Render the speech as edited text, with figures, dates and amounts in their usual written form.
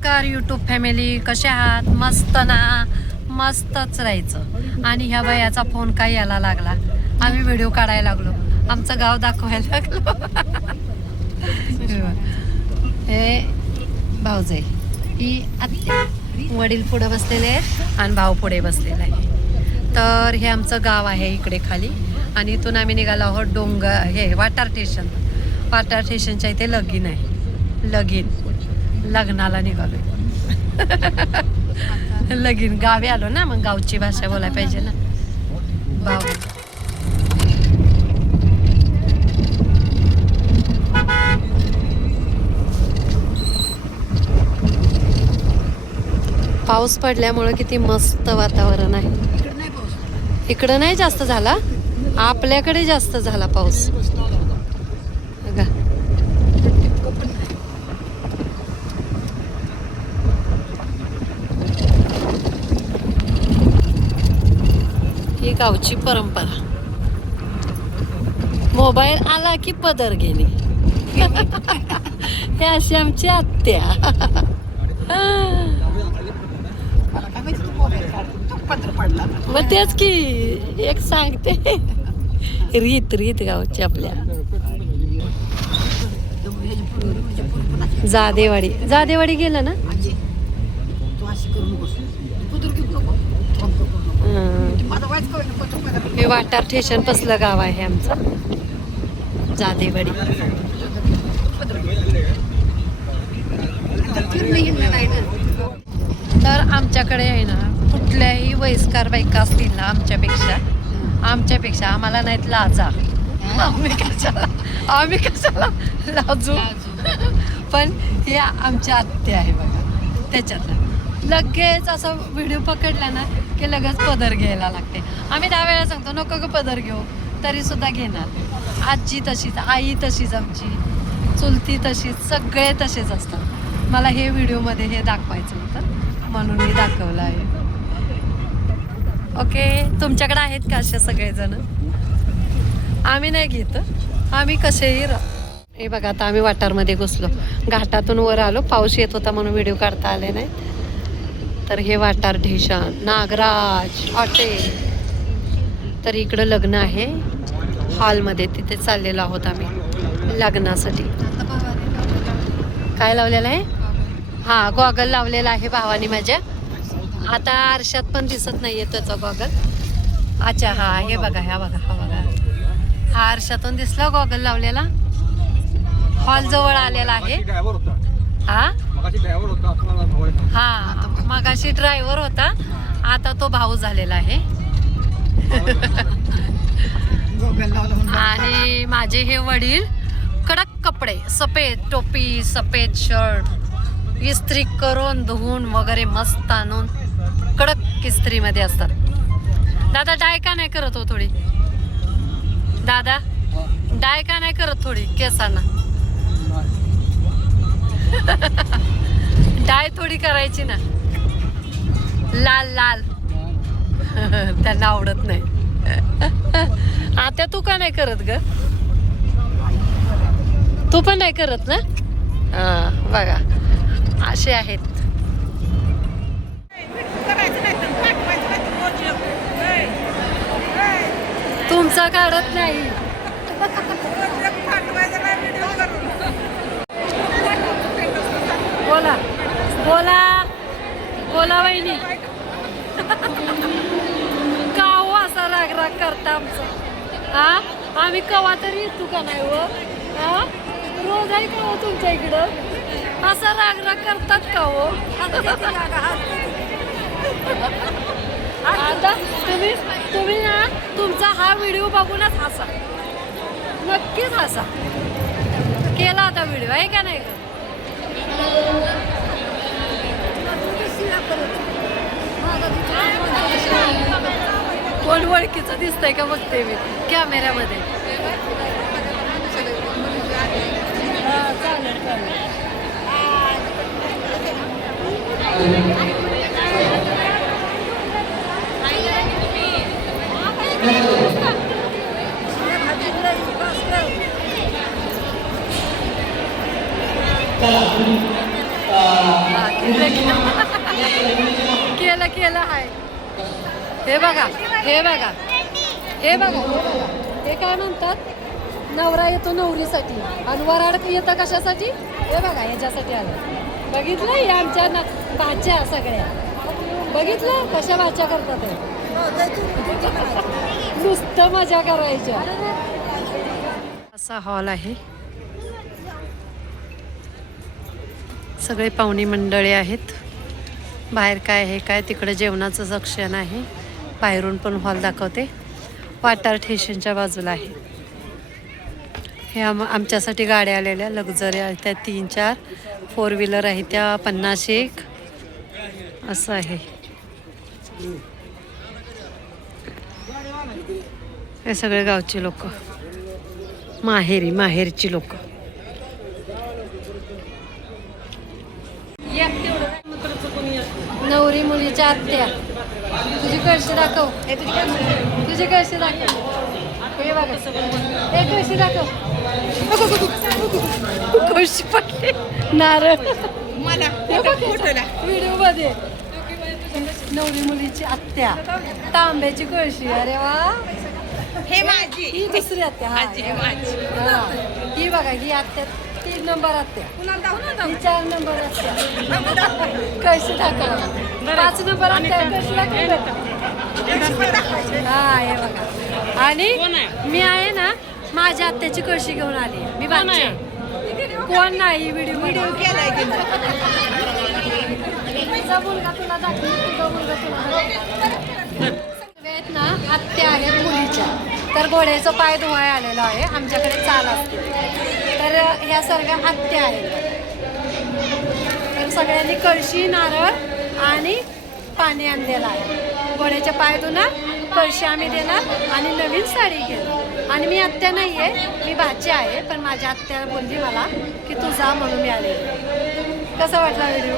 नमस्कार YouTube family, कसे आहात? मस्त ना? मस्तच राहायचं. आणि ह्या बायाचा फोन काय यायला लागला, आम्ही व्हिडिओ काढायला लागलो, आमचं गाव दाखवायला लागलो. हे भाऊजाई, ही आत्या, वडील पुढे बसलेले आहेत आणि भाऊ पुढे बसलेला आहे. तर हे आमचं गाव आहे इकडे खाली, आणि इथून आम्ही निघालो आहोत डोंगर, हे वाटार स्टेशन. वाटार स्टेशनच्या इथे लगीन आहे, लग्नाला निघालो. लगीन गावी आलो ना, मग गावची भाषा बोलायला पाहिजे ना. भाऊ पाऊस पडल्यामुळे किती मस्त वातावरण आहे. इकडं नाही जास्त झाला, आपल्याकडे जास्त झाला पाऊस बघा. ही गावची परंपरा, मोबाईल आला की पदर गेली. हे अशी आमची आत्या. मग तेच की एक सांगते, रीत रीत गावची आपल्या. जादेवाडी गेलं ना. हे वाटार स्टेशन पसलं गाव आहे आमचं, जादेवाडी. तर आमच्याकडे आहे ना, कुठल्याही वयस्कर बायका असतील ना, आमच्यापेक्षा आम्हाला नाहीत लाजा. आम्ही कशाला लाजू. पण हे आमच्या आत्या आहे बघा, त्याच्यातला लगेच असं व्हिडिओ पकडला ना की लगेच पदर घ्यायला लागते. आम्ही 10 वेळा सांगतो नको ग पदर घेऊ, तरी सुद्धा घेणार. आजी तशीच, आई तशीच, आमची चुलती तशीच, सगळे तसेच असतात. मला हे व्हिडिओमध्ये हे दाखवायचं होतं म्हणून मी दाखवलं आहे. ओके, तुमच्याकडे आहेत का असे सगळेजण? आम्ही नाही घेत, आम्ही कसेही हे बघा. आता आम्ही वाटारमध्ये घुसलो, घाटातून वर आलो, पाऊस येत होता म्हणून व्हिडिओ काढता आले नाही. तर हे वाटार स्टेशन, नागराज हॉटेल. तर इकडं लग्न आहे हॉलमध्ये, तिथे चाललेलो आहोत आम्ही लग्नासाठी. काय लावलेलं आहे? हा, गॉगल लावलेला आहे भावानी माझ्या. आता आरशात पण दिसत नाहीये त्याचा गॉगल. अच्छा, हा हे बघा, हा बघा, हा बघा, हा आरशातून दिसला गॉगल लावलेला. हॉल जवळ आलेला आहे. हा हा, मगाशी ड्रायव्हर होता, आता तो भाऊ झालेला आहे. आणि माझे हे वडील कडक कपडे, सफेद टोपी, सफेद शर्ट, इस्त्री करून धुवून वगैरे मस्त आणून कडक इस्त्रीमध्ये असतात. दादा डाय का नाही करत हो थोडी? दादा डाय का नाही करत थोडी केसांना? डाय थोडी करायची ना, लाल लाल. त्यांना आवडत नाही. आता तू का नाही करत ग? तू पण नाही करत ना? हा बघा, असे आहेत. तुमचा काढत नाही. बोला बोला बोला वहिनी. का हो असा राग राग करता आमचा? हा, आम्ही कवा तरी येतो का नाही हो? हा, रोज आहे का हो तुमच्या इकडं असा राग राग करतात का हो? आता तुम्ही ना तुमचा हा व्हिडिओ बघूनच हसा, नक्कीच हसा. केला होता व्हिडिओ आहे का नाही? कोण ओळखीचं दिसतंय का बघते मी कॅमेऱ्यामध्ये. चालेल चालेल. केलं आहे. हे बघा हे बघा हे बघा हे बघा, हे काय म्हणतात, नवरा येतो नवरीसाठी आणि वराड येतं कशासाठी, हे बघा ह्याच्यासाठी आलं. बघितलं हे आमच्या भाच्या सगळ्या, बघितलं कशा भाच्या करतात नुसतं मजा करायच्या. असा हॉल आहे, सगळे पाहुणी मंडळी आहेत. बाहेर काय आहे काय, तिकडे जेवणाचं सेक्शन आहे. बाहेरून पण हॉल दाखवते. वाटार स्टेशनच्या बाजूला आहे. हे आमच्यासाठी गाड्या आलेल्या लक्झरी आहेत त्या 3-4, 4 व्हीलर आहे त्या 50-1 असं आहे. हे सगळे गावची लोक, माहेरची लोक. नवरी मुलीच्या आत्या, तुझी कळशी दाखव, तुझी कळशी दाखव. हे बघा हे कळशी दाखव. कळशी पडली नारळ व्हिडिओ मध्ये. नवरी मुलीची आत्या, तांब्याची कळशी. अरे वा, हे माझी, ही दुसरी आत्या. ही बघा ही आत्या 3 नंबर आत्या, ही 4 नंबर आत्या. कळशी दाखव. 5 नंबर आत्या कळशी दाखव. हा हे बघा. आणि मी आहे ना माझ्या आत्याची कळशी घेऊन आली. मी बाची कोण नाही, व्हिडिओ केलाय. तुझा मुलगा तुला दाखव, तुझा मुलगा तुला ना आत्या आहेत मुलीच्या. तर घोड्याचं पाय धुवाय आलेलं आहे, आमच्याकडे चाल असते. तर ह्या सगळ्या आत्या आहेत. तर सगळ्यांनी कळशी, नारळ आणि पाणी आणलेलं आहे. घोड्याचे पाय धुणार, कळशी आम्ही देणार आणि नवीन साडी घेणार. आणि मी आत्या नाही आहे, मी भाची आहे. पण माझ्या आत्या बोलली मला की तू जा म्हणून मी आले. कसा वाटला व्हिडिओ?